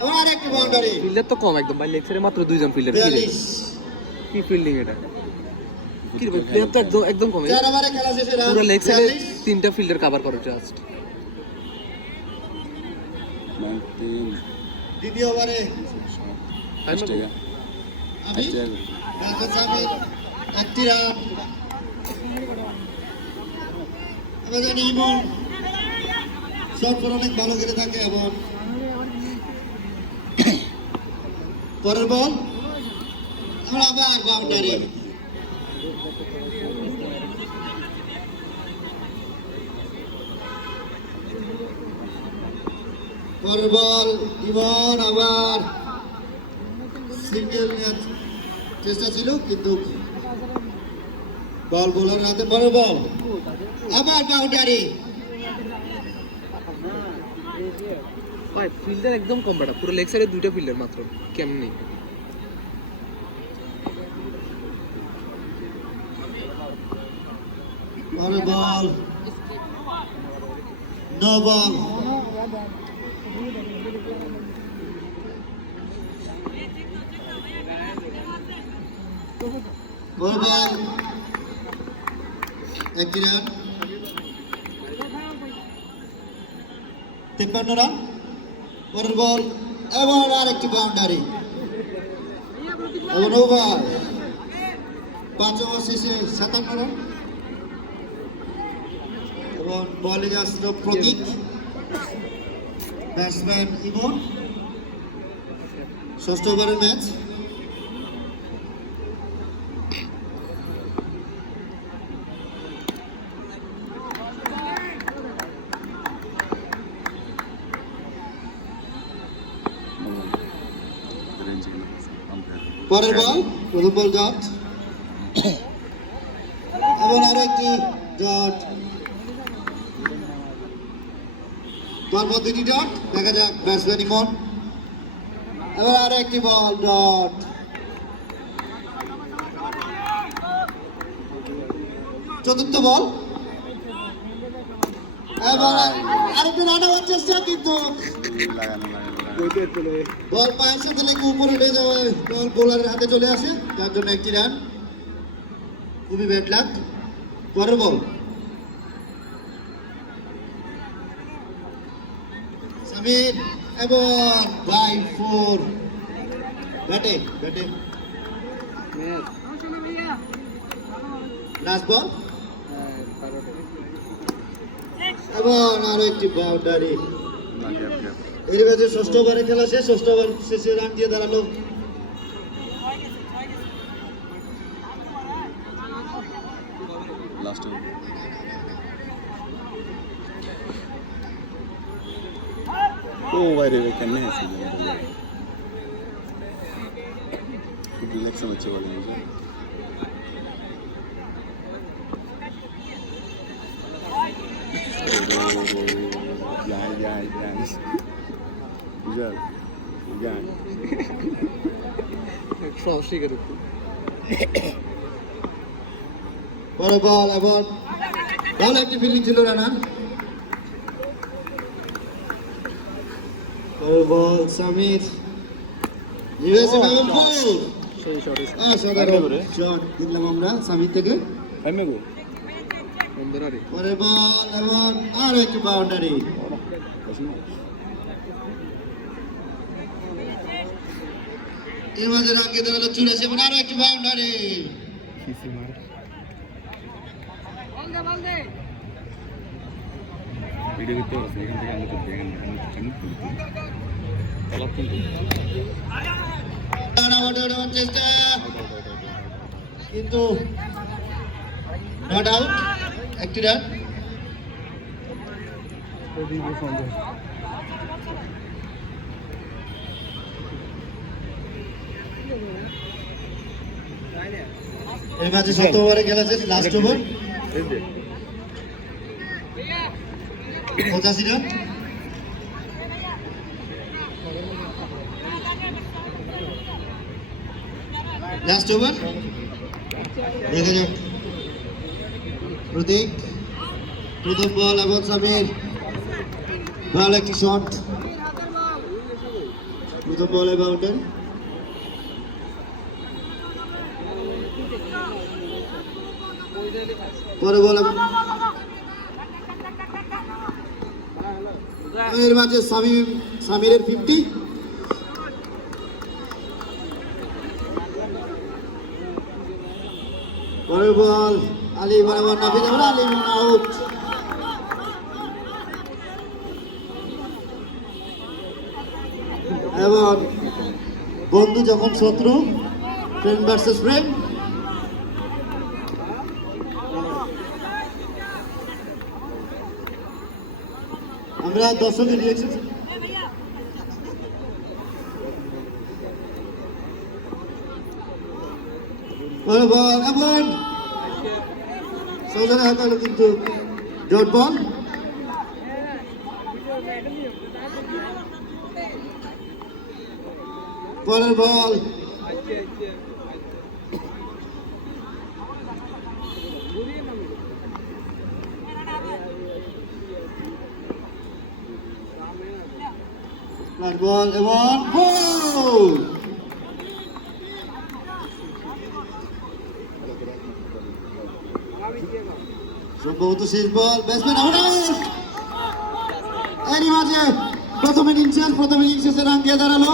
এবং আরেকটি boundary fielder তো কম একদম ভাই লেগ সাইডে মাত্র দুইজন ফিল্ডার কি কি ফিল্ডিং এটা? কি ভাই প্লেয়ার তো একদম একদম কম। চার ওভারে খেলা শেষে রান পুরো লেগ সাইডে তিনটা ফিল্ডার কভার করে জাস্ট দ্বিতীয় ওভারে। একটি রান আমরা জানি ইমন ফর অনেক ভালো খেলে থাকে এবং পরের বল। আবার পরের বল আবার চেষ্টা ছিল, কিন্তু বল বোলার হাতে পরের বল। আবার বাউন্ডারি। ভাই ফিল্ডার একদম কম বেটা। পুরো লেগ সাইডে দুইটা ফিল্ডার মাত্র। কেমনি পরের বল। নো তিপ্পান্ন রান পরের বল এবং আরেকটি বাউন্ডারি ওভার পাঁচ ওভার শেষে সাতান্ন রান। এবং বলে যাচ্ছিল প্রতীক ব্যাটসম্যান ইমন। ষষ্ঠ ওভারের ম্যাচ পরের বল প্রথম বল ডট এবং আরেকটি ডট পরপর দুটি ডট দেখা যাক ব্যাটসম্যান ইমন এবার আর একটি বল ডট চতুর্থ বল এবার আরেকটি রান হওয়ার চেষ্টা কিন্তু বল পায়ের সাথে লেগে উপরে উঠে যাওয়ায় বল বোলারের হাতে চলে আসে, যার জন্য একটি রান। খুবই ব্যাট লাগ পরের বল। সামির এবং বাই ফোর ব্যাটে ব্যাটে। লাস্ট বল এবং আরও একটি বাউন্ডারি এই ম্যাচে ষষ্ঠ ওভারে খেলা শেষ ষষ্ঠ ওভার শেষে রান দিয়ে দাঁড়াল ও বাইরে কেমনে হয়েছে খুব বুঝলেন যায় যায় যায় বুঝল যায় অস্বীকার বড় বল এবং ভালো একটি ফিল্ডিং ছিল রানা বড় বল সামির ইউএসএ এবং সেই শটে অসাধারণ শট দেখলাম আমরা সামির থেকে ফাইমে গো পরে বল এবং আরও একটি বাউন্ডারি এর মাঝে রাখে দাঁড়াল চুরাশি এবং আরও একটি বাউন্ডারি কিন্তু নট আউট একটি রান এই ম্যাচে সপ্ত ওভারে খেলা শেষ লাস্ট ওভার। পঁচাশি রান লাস্ট ওভার। দেখা যাক। প্রতীক। প্রথম বল এবং সামির। ভালো একটি শট প্রথম বলে বাউন্ডারি পরে বলে এর মাঝে ফিফটি পরের বল, আলী বরাবর নাফিজ আলী আউট এবং বন্ধু যখন শত্রু ফ্রেন্ড ভার্সেস ফ্রেন্ড আমরা দর্শকের রিয়েকশন এমন সৌদারে হাতালো কিন্তু ডট বল। পরের বল। লাস্ট বল এবং গোল সম্ভবত শেষ বল ব্যাটসম্যান আউট! এরই মাঝে প্রথম ইনিংসের প্রথম ইনিংসের রান দিয়ে দাঁড়াল।